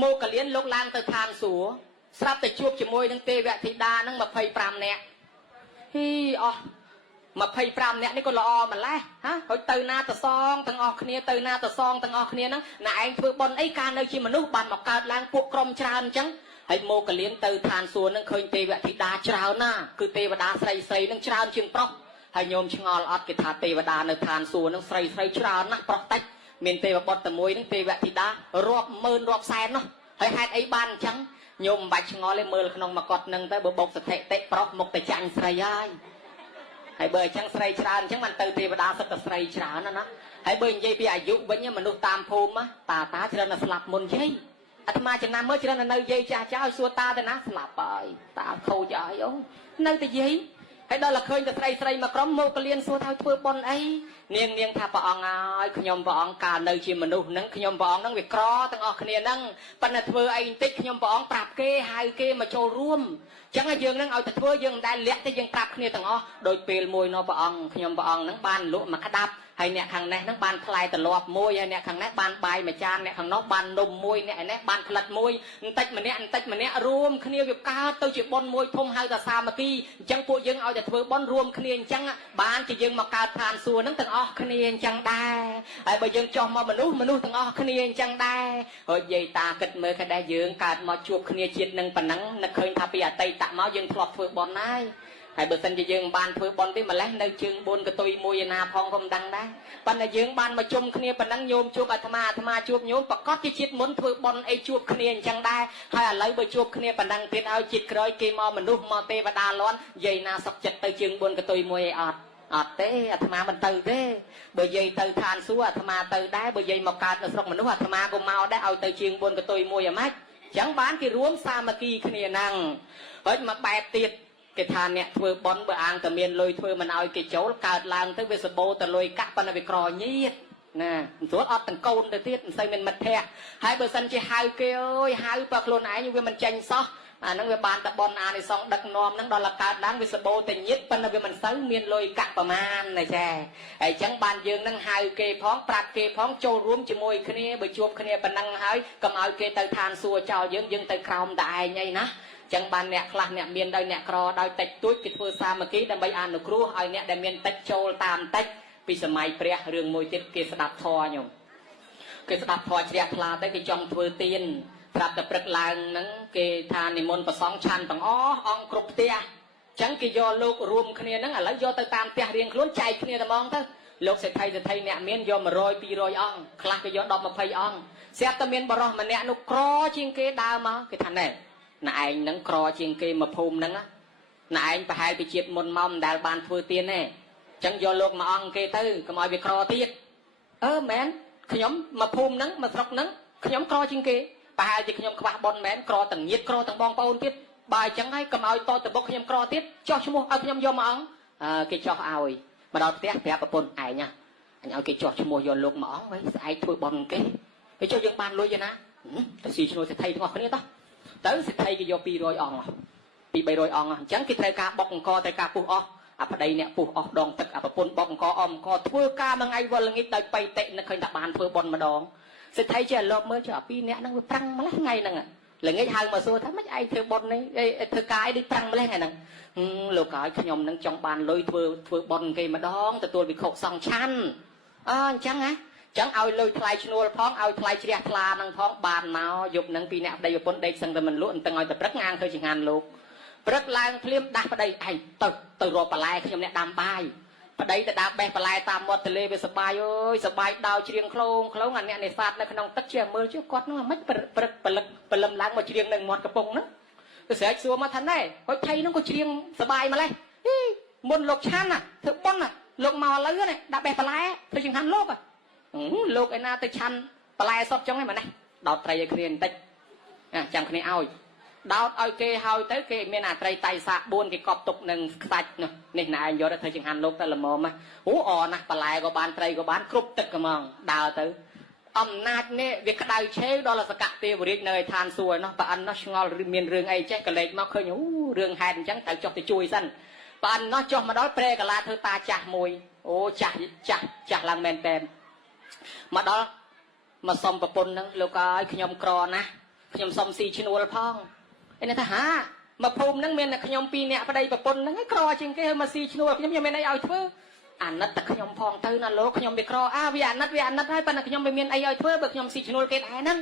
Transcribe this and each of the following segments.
mô cả liên lúc lang từ than xuống sắp từ chuột chỉ môi nâng tê vẹn thì đa nâng mà phây pram nè hi mà phây pram nè đi con lò mà lẽ hả hồi từ na từ song thằng ọt kia từ na từ song thằng ọt kia nâng nãy anh vừa bon ấy ca nơi chi mà nước bàn một card lang buộc crom tràn chăng hay mô cả liên từ than xuống nâng khơi tê vẹn thì đa trào na cứ tê và đa say say nâng tràn chừng pro hay nhôm chừng ngol ọt cái thà tê và đa nơi than xuống nâng say say tràn na pro tách miền tê và bọt tờ môi nâng tê vẹn thì đa rọp mơn rọp sen nó hay hai ấy ban chăng nhôm bạch ngó lên mưa không mà cọt nâng tới bờ bọc sạch tệ tệ prop một tay chanh sray ai hãy bơi chăng sray tràn chẳng mình từ thì và đa sạch sray tràn nó hãy bơi dây bị aju với những mình nuôi tam phôm á ta cho nên là slap môn dây mà chừng nào mới cho nên là nơi dây cha cháu xua ta thì nó slap rồi ta khâu trời ơi nơi thì dây hãy đó là khơi từ sray mà có một cái liên xua thao thưa bon ấy niên thà bọn ai nhom bọn cả nơi chi mình nuôi nâng nhom bọn nâng việc cro thằng ở kia nâng ban là thưa anh tích nhom bọn prap kê hai kê mà trâu ruom chẳng là dương nâng ở thưa dương đại lẽ tới dương prap kia thằng ở đôi pèl môi nó bọn nhom bọn nâng ban lụa mà cắt đạp hay nè thằng này nâng ban phai từ lọp môi hay nè thằng này ban bài mà chan nè thằng nó ban nôm môi nè ban phật môi tách mà nè ruom kia việc cao tôi chỉ bon môi thông hai ta xa mà ki chẳng phụ dương ở thưa bon ruom kia chẳng ban chỉ dương mà cao than xua nâng thằng ở kia chẳng đai ai bây giờ cho mà mình nuôi thằng ở kia chẳng đai hồi vậy ta kịch mơ cái đại dương cả mà chuột kia chết nâng phần nắng nâng khơi thà bây giờ tây tạ máu dương thọp thưa bon này hãy bữa sinh dương ban thưa bon tí mà lấy nơi chương buôn cái tôi môi na phong không đăng đấy ban là dương ban mà chung kia phần nắng nhôm chuột thà chuột nhôm bạc cót cái chết muốn thưa bon ấy chuột kia chẳng đai hay là lấy bữa chuột kia phần nắng tiền ao chết rồi kia mà mình nuôi mà tê và đa lón vậy na sọc chật tới chương buôn cái tôi môi tế mà mình từ thế bởi vậy từ than xuống mà từ đá bởi vậy một card nó sọc mình nói mà cũng mau đã ao từ chuyên buôn cái tôi mua ở mắt chẳng bán cái ruộng sa mà kia kia năng bởi mà bẹp tiệt cái than nè thưa bón bữa ăn từ miền lôi thưa mình ao cái chỗ card làm tới về sập bô từ lôi cắt bên là về cò nhít nè số ọt từng câu từ tiết xây mình mật thẹt hai bữa sân chỉ hai kia ơi hai bạc luôn ấy như về mình tranh xó nó về bàn tập bon này xong đặc nôm nó đó là cả đáng về sabo tình nhất bên là về mình sấy miền lôi cắtประมาณ này chè ấy chẳng bàn dương năng hai kê phóng prap kê phóng châu rúm chỉ môi kia bởi chuột kia bên năng hái cầm ao kê từ than xua chào dương từ còng đại nhây ná chẳng bàn nẹt khla nẹt miền đây nẹt cò đôi tách túi kịch phơi xa mà kí đâm bay ăn được cua ai nẹt đâm miền tách châu tam tách vìสมัย ព្រះ រឿងមួយទៀតគេស្ដាប់ធម៌ញោមគេស្ដាប់ធម៌ជ្រះថ្លាទៅគេចង់ធ្វើទានប្រាប់តែព្រឹកឡើងហ្នឹងគេថានិមន្តប្រសងឆាន់ទាំងអស់អង្គគ្រប់ផ្ទះអញ្ចឹងគេយកលោករួមគ្នាហ្នឹងឥឡូវយកទៅតាមផ្ទះរៀងខ្លួនចែកគ្នាតែហ្មងទៅលោកសេដ្ឋីអ្នកមានយក100 200អង្គខ្លះគេយក10 20អង្គស្រាប់តែមានបរិសម្នាក់នោះក្រជាងគេដើរមកគេថាណែឯងហ្នឹងក្រជាងគេមកភូមិហ្នឹងណែឯងប្រហែលពីជាតិមុនមកមិនដែលបានធ្វើទានទេអញ្ចឹងយកលោកមួយអង្គគេទៅកុំឲ្យវាក្រទៀតមែនខ្ញុំមកភូមិហ្នឹងមកស្រុកហ្នឹងខ្ញុំក្រជាងគេប្រហែលជាខ្ញុំខ្វះប៉ុនមែនក្រទាំងញាតក្រទាំងបងប្អូនទៀតបើអញ្ចឹងហើយកុំឲ្យតទៅបុកខ្ញុំក្រទៀតចោះឈ្មោះឲ្យខ្ញុំយកមួយអង្គគេចោះឲ្យមកដល់ផ្ទះប្រាប់ប្រពន្ធឯងអញឲ្យគេចោះឈ្មោះយកលោកមួយអង្គហើយស្អែកធ្វើប៉ុនគេហើយចុះយើងបានលុយទេណាទៅស៊ីឈ្មោះសេដ្ឋីទាំងអស់គ្នាតោះទៅសេដ្ឋីគេយក200អង្គពី300អង្គអញ្ចឹងគេត្រូវការបុកអង្គត្រូវការពុះអស់អាប្តីអ្នកពុះអស់ដងទឹកអាប្រពន្ធបុកអង្គអមអង្គធ្វើការមួយថ្ងៃវល់ល្ងាចដោយបៃតិនឹកឃើញថាបានធ្វើប៉ុនម្ដងសេដ្ឋីចេះលបមើលចុះពីរអ្នកហ្នឹងវាប្រាំងម្លេះថ្ងៃហ្នឹងល្ងាចហៅមកសួរថាមិនឯងធ្វើប៉ុននេះធ្វើការអីដូចប្រាំងម្លេះថ្ងៃហ្នឹងលោកហើយខ្ញុំហ្នឹងចង់បានលុយធ្វើប៉ុនគេម្ដងទទួលវិខុសង្ឆាន់អញ្ចឹងណាអញ្ចឹងឲ្យលុយថ្លៃឈ្នួលផងឲ្យថ្លៃជ្រះថ្លាហ្នឹងផងបានមកយប់ហ្នឹងពីអ្នកប្តីប្រពន្ធដេកសឹងតែមិនលក់អញ្ចឹងឲ្យតែព្រឹកងាងធ្វើចង្ហាន់លោកព្រឹកឡើងភ្លាមដាស់ប្តីឯងទៅរកបន្លែខ្ញុំអ្នកដាំបាយប្តីទៅដើរបេះបន្លែតាមមាត់ទន្លេវាសបាយអើយសបាយដោជ្រៀងខ្លងអាអ្នកនេសាទនៅក្នុងទឹកជាមើលជឿគាត់នោះមិនព្រឹកព្រលឹមឡើងមកជ្រៀងនៅមាត់កំពង់ហ្នឹងទៅស្រែកសួរមកថាណែហុចថៃហ្នឹងក៏ជ្រៀងសបាយម្លេះមុនលោកឆាន់ធ្វើប៉ុនលោកមកឥឡូវនេះដាក់បេះបន្លែធ្វើចង្ហាន់លោកលោកឯណាទៅឆាន់បន្លែសុតចឹងហ្នឹងមែនណាដោតត្រីឲ្យគ្នាបន្តិចចាំគ្នាឲ្យដោតឲ្យគេហើយទៅគេមានអាត្រីតៃសា4គេកប់ទុកនឹងខ្សាច់នេះណែឯងយកទៅធ្វើចង្ហាន់លោកទៅល្មមអូអណាស់បន្លែក៏បានត្រីក៏បានគ្រប់ទឹកហ្មងដើរទៅអំណាចនេះវាក្តៅឆេវដល់សកទេវរាជនៅឯឋានសួគ៌នោះប្រអិននោះឆ្ងល់មានរឿងអីចេះកលេចមកឃើញរឿងហេតុអញ្ចឹងត្រូវចុះទៅជួយសិនប្រអិននោះចុះមកដល់ព្រែកាឡាធ្វើតាចាស់មួយអូចាស់ឡើងមែនតែនមកដល់មកសុំប្រពន្ធហ្នឹងលោកអើយខ្ញុំក្រណាស់ ខ្ញុំសុំស៊ីឈ្នួលផងឯនេះថាហាមកភូមិហ្នឹងមានតែខ្ញុំ2នាក់ប្តីប្រពន្ធហ្នឹងឯងក្រជាងគេមកស៊ីឈ្នួលខ្ញុំមានអីឲ្យធ្វើអាណិតតែខ្ញុំផងទៅណាលោកខ្ញុំវាក្រវាអាណិតហើយប៉ុន្តែខ្ញុំមិនមានអីឲ្យធ្វើបើខ្ញុំស៊ីឈ្នួលគេដែរហ្នឹង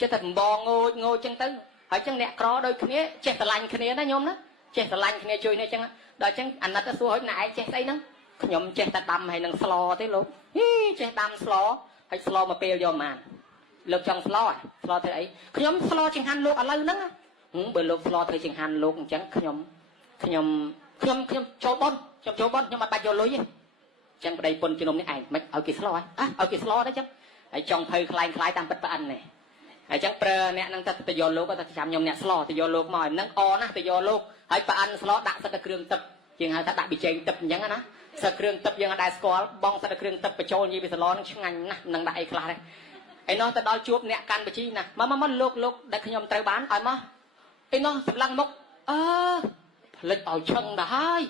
ចិត្តតែបងងូចចឹងទៅហើយចឹងអ្នកក្រដូចគ្នាចេះស្រឡាញ់គ្នាណាញោមណាចេះស្រឡាញ់គ្នាជួយគ្នាចឹងដល់ចឹងអាណិតទៅសួរឲ្យណែឯងចេះស្អីហ្នឹងខ្ញុំចេះតែដាំហើយនឹងស្លទេលោកចេះដាំស្លហើយស្លមកពេលយកមកលោកចង់ស្លធ្វើអីខ្ញុំស្លចង្ហាន់លោកឥឡូវហ្នឹងបើលោកស្លធ្វើចង្ហាន់លោកអញ្ចឹងខ្ញុំចូលបនខ្ញុំអត់បាច់យកលុយទេអញ្ចឹងប្តីពុនជំនុំនេះឯងមិនឲ្យគេស្លឲ្យគេស្លដែរអញ្ចឹងហើយចង់ភៅคล้ายតាមពិតប្រអិននេះហើយអញ្ចឹងប្រើអ្នកហ្នឹងទៅយកលោកទៅចាំខ្ញុំអ្នកស្លទៅយកលោកមកហ្នឹងអណាស់ទៅយកលោកហើយប្រអិនស្លដាក់សិតតែគ្រឿងទឹកជាងហៅថាដាក់ប៊ីចេងទឹកអញ្ចឹងណាសិតគ្រឿងទឹកយើងអត់ដែលស្គាល់បងសិតតែគ្រឿងទឹកបញ្ចូលនិយាយពីស្លហ្នឹងឆ្ងាញ់ណាស់នឹងដាក់អីខ្លះដែរឯនោះទៅដល់ជួបអ្នកកាន់បជីណាមកលោកដែលខ្ញុំត្រូវបានឲ្យមកឯនោះសម្លឹងមុខផលិតឲ្យឆឹងទៅហើយ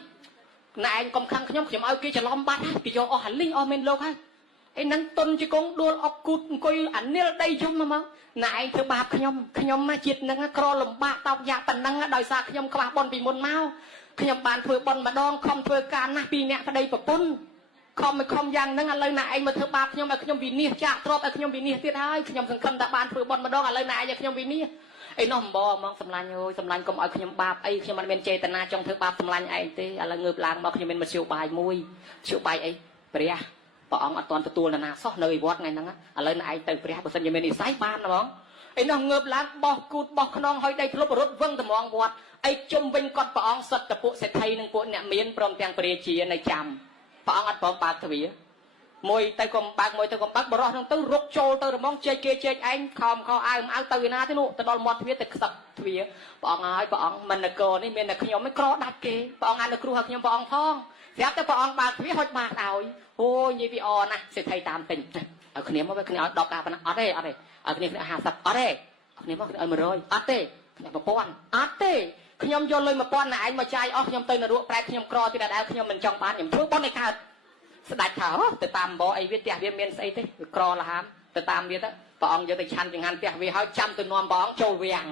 ណែឯងកុំខឹងខ្ញុំឲ្យគេច្រឡំបាត់គេយកអស់លីងអស់មានលោកហើយឯហ្នឹងតុនជង្គង់ដួលអុកគូតអង្គុយអានិលដីយំមកណែឯងធ្វើបាបខ្ញុំជាតិហ្នឹងក្រលំបាកតោកយ៉ាប៉ុណ្ណឹងដោយសារខ្ញុំខ្វះបនពីមុនមកខ្ញុំបានធ្វើបនម្ដងខំធ្វើការណាស់2នាក់ប្តីប្រពន្ធខំយ៉ាងហ្នឹងឥឡូវណែឯងមកធ្វើបាបខ្ញុំឲ្យខ្ញុំវិនិច្ឆ័យចាក់ទ្របឲ្យខ្ញុំវិនិច្ឆ័យទៀតហើយខ្ញុំសង្ឃឹមថាបានធ្វើបនម្ដងឥឡូវណែឯងឲ្យខ្ញុំវិនិច្ឆ័យឯនោះអំបហ្មងសម្លាញ់អើយសម្លាញ់កុំឲ្យខ្ញុំបាបអីខ្ញុំមិនមានចេតនាចង់ធ្វើបាបសម្លាញ់ឯងទេឥឡូវងើបឡើងមកខ្ញុំមានមធ្យោបាយមួយមធ្យោបាយអីព្រះអង្គអត់ទាន់ទទួលណាសោះនៅឯវត្តថ្ងៃហ្នឹងឥឡូវណែឯងទៅព្រះបើសិនជាមាននិស័យបានហ្មងឯនោះងើបឡើងបោះគូតបោះខ្នងឲ្យដៃធ្លុបរត់វឹងតម្រងវត្តឯជុំវិញគាត់ព្រះអង្គសិតតពួកសេដ្ឋីនិងពួកអ្នកមានព្រមទាំងព្រះរាជានៅចាំព្រះអង្គអត់ព្រមបើកទ្វារមួយទៅកុំបើកបរោះហ្នឹងទៅរុកចូលទៅរំងជែកឯងខំអាវទៅឯណាទេនោះទៅដល់មាត់ទ្វារទៅខ្សឹបទ្វារព្រះអង្គហើយព្រះអង្គមិននគរនេះមានតែខ្ញុំមិនក្រដាច់គេព្រះអង្គអនុគ្រោះឲ្យខ្ញុំព្រះអង្គផងស្រាប់តែព្រះអង្គបើកទ្វារហុចបាក់ឲ្យអូនិយាយពីអណាស់សេដ្ឋីតាមទិញឲ្យគ្នាមកគ្នាឲ្យ10ការប៉ុណ្ណាអត់ទេឲ្យគ្នា50អត់ទេគ្នាមកឲ្យ100អត់ទេគ្នា1000អត់ទេខ្ញុំយកលុយ1000ណែឯងមកចាយអស់ខ្ញុំទៅនរកប្រែខ្ញុំក្រទៀតដែលខ្ញុំមិនចង់បានខ្ញុំធ្វើប៉ុនឯកើតស្ដាច់ថាទៅតាមបអីវាផ្ទះវាមានស្អីទេវាក្រលហាមទៅតាមវាទៅព្រះអង្គយកទៅឆាន់ចង្ហាន់ផ្ទះវាហើយចាំទៅនាំព្រះអង្គចូលវាំង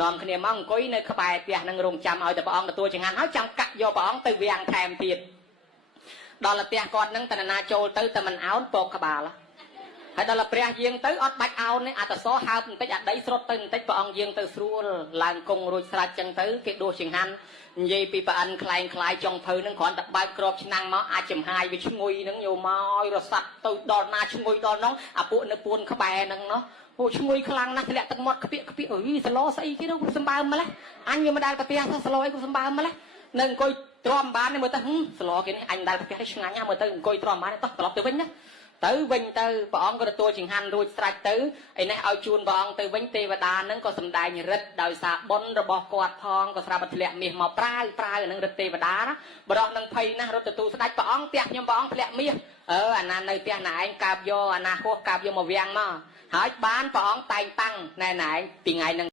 នាំគ្នាមកអង្គុយនៅក្បែរផ្ទះនឹងរងចាំឲ្យតែព្រះអង្គទទួលចង្ហាន់ហើយចាំកាក់យកព្រះអង្គទៅវាំងថែមទៀតដល់ផ្ទះគាត់នឹងតណ្ណាចូលទៅតែមិនអោនពកក្បាលហើយដល់ព្រះយាងទៅអត់បាច់អោនទេអត្តសហើបបន្តិចអាដីស្រុតទៅបន្តិចព្រះអង្គយាងទៅស្រួលឡើងគង់រួចស្រេចចឹងទៅគេដួសចង្ហាន់និយាយពីប្រអិនคล้ายចុងភៅនឹងគ្រាន់តែបើកក្របឆ្នាំងមកអាចចំហាយវាឈ្ងុយនឹងយកមករសាត់ទៅដល់ណាឈ្ងុយដល់នោះអាពួកនៅពួនក្បែរនឹងនោះអូឈ្ងុយខ្លាំងណាស់ធ្លាក់ទឹកមាត់ខ្ពាកអើយសឡស្អីគេនោះសម្បើមម្លេះអញវាមិនដែលប្រទះសឡអីក៏សម្បើមម្លេះនៅអង្គុយទ្រាំបានមើលទៅសឡគេនេះអញដែលប្រទះឆ្ងាញ់ណាស់មើលទៅអង្គុយទ្រាំបានតោះត្រឡប់ទៅវិញណាទៅវិញទៅព្រះអង្គក៏ទទួលចង្ហាន់រួចស្រេចទៅឯនេះឲ្យជូនព្រះអង្គទៅវិញទេវតានឹងក៏សម្ដែងរិទ្ធដោយសារបុណ្យរបស់គាត់ផងក៏ស្រាប់តែធ្លាក់មាសមកប្រាវនឹងរិទ្ធទេវតាណាបរោះនឹងភ័យណាស់រត់ទទួលស្ដេចព្រះអង្គផ្ទះខ្ញុំព្រះអង្គធ្លាក់មាសអាណានៅផ្ទះណែឯងកាបយកអាណាហោះកាបយកមកវាំងមកហើយបានព្រះអង្គតែងតាំងណែឯងពីថ្ងៃនឹង